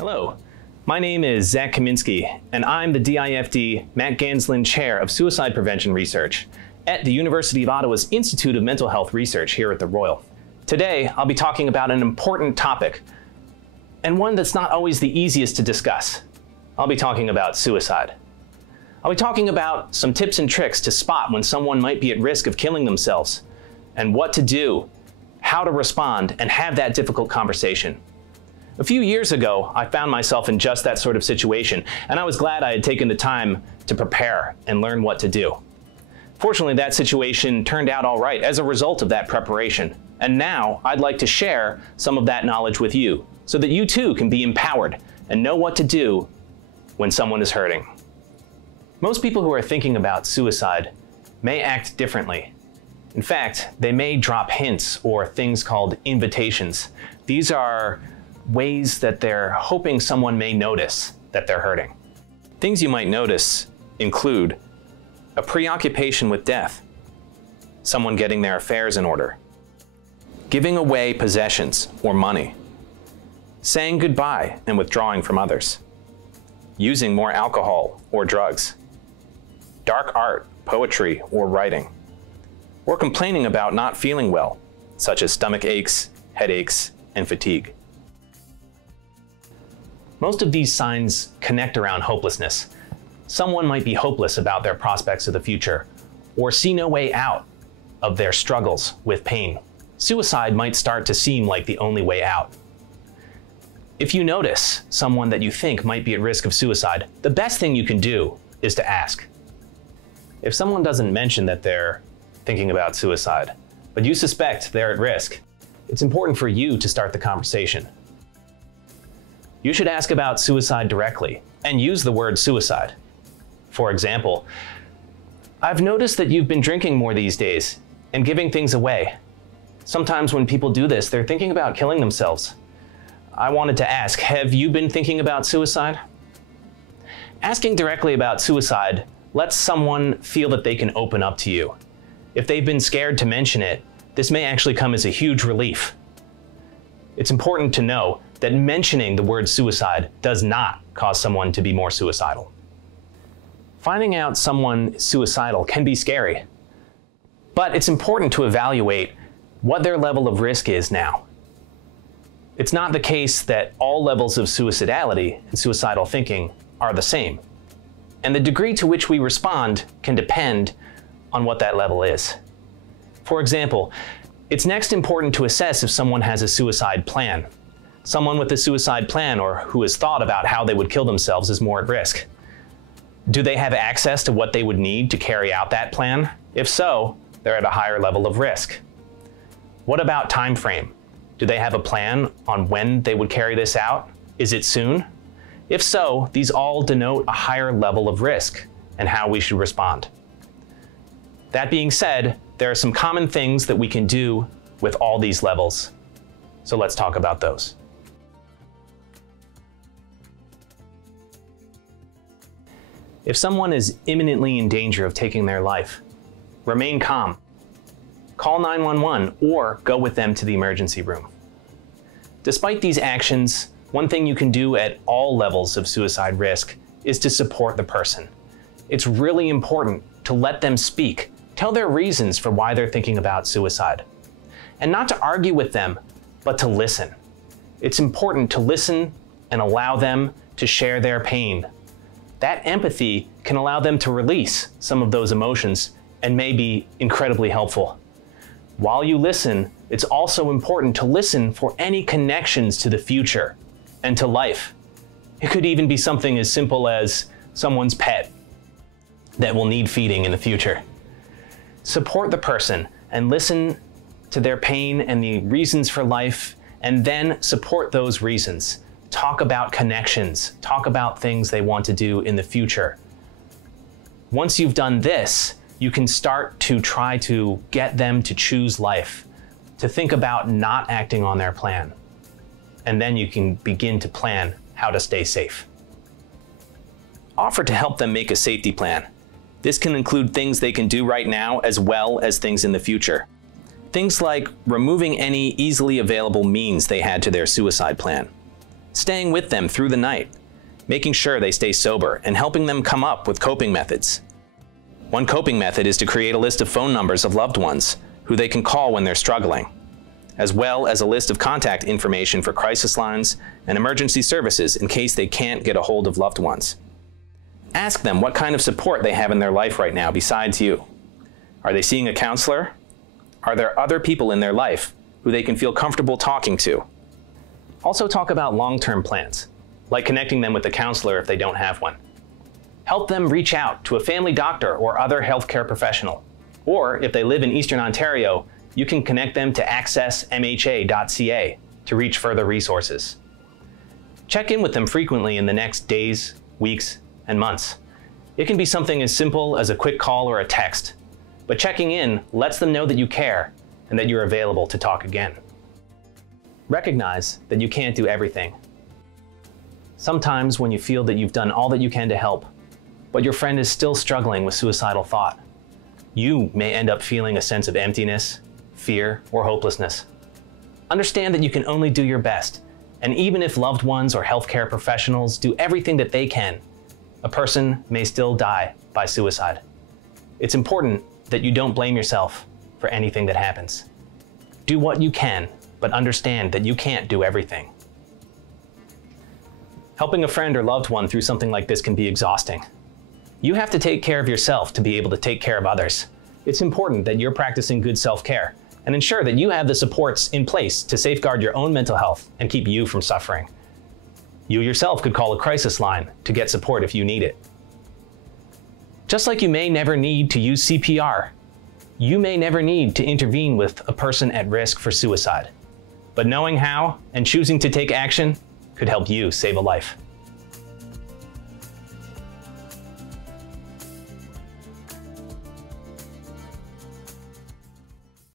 Hello, my name is Zach Kaminsky, and I'm the DIFD Mach-Gaensslen Chair of Suicide Prevention Research at the University of Ottawa's Institute of Mental Health Research here at the Royal. Today, I'll be talking about an important topic, and one that's not always the easiest to discuss. I'll be talking about suicide. I'll be talking about some tips and tricks to spot when someone might be at risk of killing themselves, and what to do, how to respond, and have that difficult conversation. A few years ago, I found myself in just that sort of situation, and I was glad I had taken the time to prepare and learn what to do. Fortunately, that situation turned out all right as a result of that preparation, and now I'd like to share some of that knowledge with you so that you too can be empowered and know what to do when someone is hurting. Most people who are thinking about suicide may act differently. In fact, they may drop hints or things called invitations. These are ways that they're hoping someone may notice that they're hurting. Things you might notice include a preoccupation with death, someone getting their affairs in order, giving away possessions or money, saying goodbye and withdrawing from others, using more alcohol or drugs, dark art, poetry, or writing, or complaining about not feeling well, such as stomach aches, headaches, and fatigue. Most of these signs connect around hopelessness. Someone might be hopeless about their prospects of the future, or see no way out of their struggles with pain. Suicide might start to seem like the only way out. If you notice someone that you think might be at risk of suicide, the best thing you can do is to ask. If someone doesn't mention that they're thinking about suicide, but you suspect they're at risk, it's important for you to start the conversation. You should ask about suicide directly and use the word suicide. For example, I've noticed that you've been drinking more these days and giving things away. Sometimes when people do this, they're thinking about killing themselves. I wanted to ask, have you been thinking about suicide? Asking directly about suicide lets someone feel that they can open up to you. If they've been scared to mention it, this may actually come as a huge relief. It's important to know that mentioning the word suicide does not cause someone to be more suicidal. Finding out someone is suicidal can be scary, but it's important to evaluate what their level of risk is now. It's not the case that all levels of suicidality and suicidal thinking are the same, and the degree to which we respond can depend on what that level is. For example, it's next important to assess if someone has a suicide plan. Someone with a suicide plan or who has thought about how they would kill themselves is more at risk. Do they have access to what they would need to carry out that plan? If so, they're at a higher level of risk. What about time frame? Do they have a plan on when they would carry this out? Is it soon? If so, these all denote a higher level of risk and how we should respond. That being said, there are some common things that we can do with all these levels. So let's talk about those. If someone is imminently in danger of taking their life, remain calm. Call 911 or go with them to the emergency room. Despite these actions, one thing you can do at all levels of suicide risk is to support the person. It's really important to let them speak, tell their reasons for why they're thinking about suicide. And not to argue with them, but to listen. It's important to listen and allow them to share their pain. That empathy can allow them to release some of those emotions and may be incredibly helpful. While you listen, it's also important to listen for any connections to the future and to life. It could even be something as simple as someone's pet that will need feeding in the future. Support the person and listen to their pain and the reasons for life, and then support those reasons. Talk about connections, talk about things they want to do in the future. Once you've done this, you can start to try to get them to choose life, to think about not acting on their plan. And then you can begin to plan how to stay safe. Offer to help them make a safety plan. This can include things they can do right now as well as things in the future. Things like removing any easily available means they had to their suicide plan. staying with them through the night, making sure they stay sober, and helping them come up with coping methods. One coping method is to create a list of phone numbers of loved ones who they can call when they're struggling, as well as a list of contact information for crisis lines and emergency services in case they can't get a hold of loved ones. Ask them what kind of support they have in their life right now besides you. Are they seeing a counselor? Are there other people in their life who they can feel comfortable talking to? Also talk about long-term plans, like connecting them with a counselor if they don't have one. Help them reach out to a family doctor or other healthcare professional. Or if they live in Eastern Ontario, you can connect them to accessmha.ca to reach further resources. Check in with them frequently in the next days, weeks, and months. It can be something as simple as a quick call or a text, but checking in lets them know that you care and that you're available to talk again. Recognize that you can't do everything. Sometimes when you feel that you've done all that you can to help, but your friend is still struggling with suicidal thought, you may end up feeling a sense of emptiness, fear, or hopelessness. Understand that you can only do your best, and even if loved ones or healthcare professionals do everything that they can, a person may still die by suicide. It's important that you don't blame yourself for anything that happens. Do what you can, but understand that you can't do everything. Helping a friend or loved one through something like this can be exhausting. You have to take care of yourself to be able to take care of others. It's important that you're practicing good self-care and ensure that you have the supports in place to safeguard your own mental health and keep you from suffering. You yourself could call a crisis line to get support if you need it. Just like you may never need to use CPR, you may never need to intervene with a person at risk for suicide. But knowing how and choosing to take action could help you save a life.